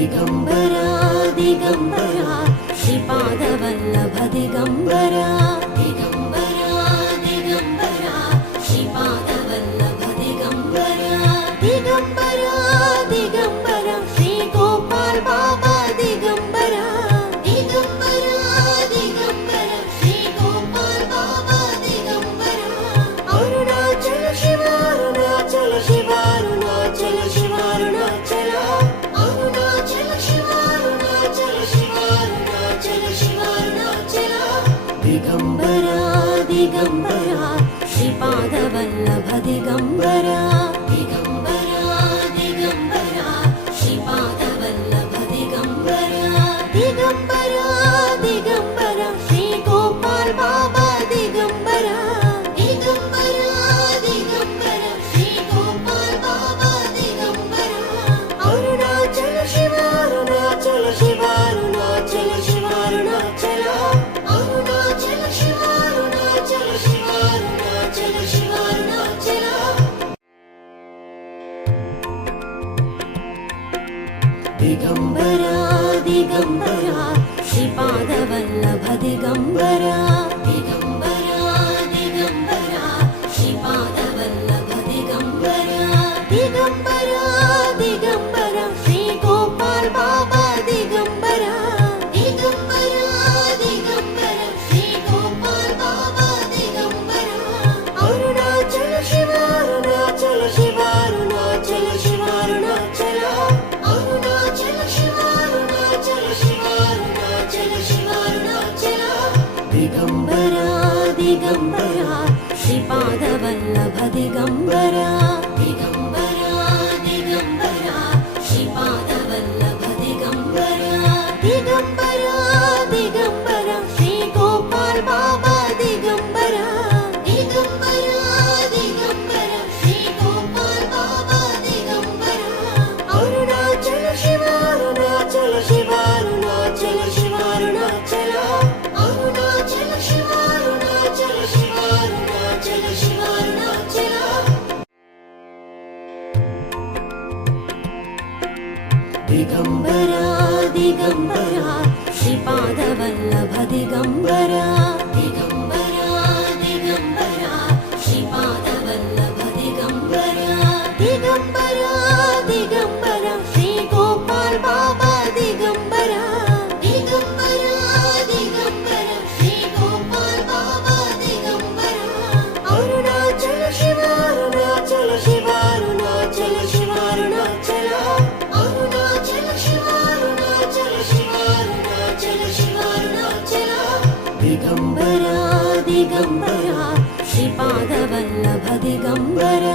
Digambara Digambara Shripad Vallabh Digambara Digambara Digambara Shripad Vallabh Digambara Digambara Digambara Shri Gopal Baba Digambara Digambara Digambara Shri Gopal Baba Digambara Arunachal Shiv Arunachal Shiv Arunachal Shiv Arunachal Arunachal Shiv Arunachal Shiv Arunachal Shiv Arunachal Digambara Digambara Shripad Vallabh Digambara Digambara Digambara Shripad Vallabh Digambara Digambara Digambara Shri Gopal Baba Digambara Digambara Digambara Shri Gopal Baba Digambara Arunachal Shiv Arunachal Shiv Arunachal Shiv Arunachal Arunachal Shiv Arunachal Shiv Arunachal Shiv Arunachal Digambara Digambara Shripad Vallabh Digambara Digambara Digambara Shripad Vallabh Digambara Digambara Digambara Shri Gopal Baba Digambara Digambara Digambara Shri Gopal Baba Digambara Arunachal Shiv Arunachal Shiv Arunachal Shiv Arunachal Arunachal Shiv Arunachal Shiv Arunachal Shiv Arunachal Digambara Digambara Shripad Vallabh Digambara Digambara Digambara Shripad Vallabh Digambara Digambara Digambara Shri Gopal Baba Digambara Digambara Digambara Shri Gopal Baba Digambara Arunachal Shiv Arunachal Shiv Arunachal Shiv Arunachal Arunachal Shiv Arunachal Shiv Arunachal Shiv Arunachal Digambara Digambara Shripad Vallabh Digambara Digambara Digambara Shripad Vallabh Digambara Digambara Digambara Shri Gopal Baba Digambara Digambara Digambara Shri Gopal Baba Digambara Arunachal Shiv Arunachal Shiv Arunachal Shiv Arunachal Arunachal Shiv Arunachal Shiv Arunachal Shiv Arunachal Digambara Digambara Shripad Vallabh Digambara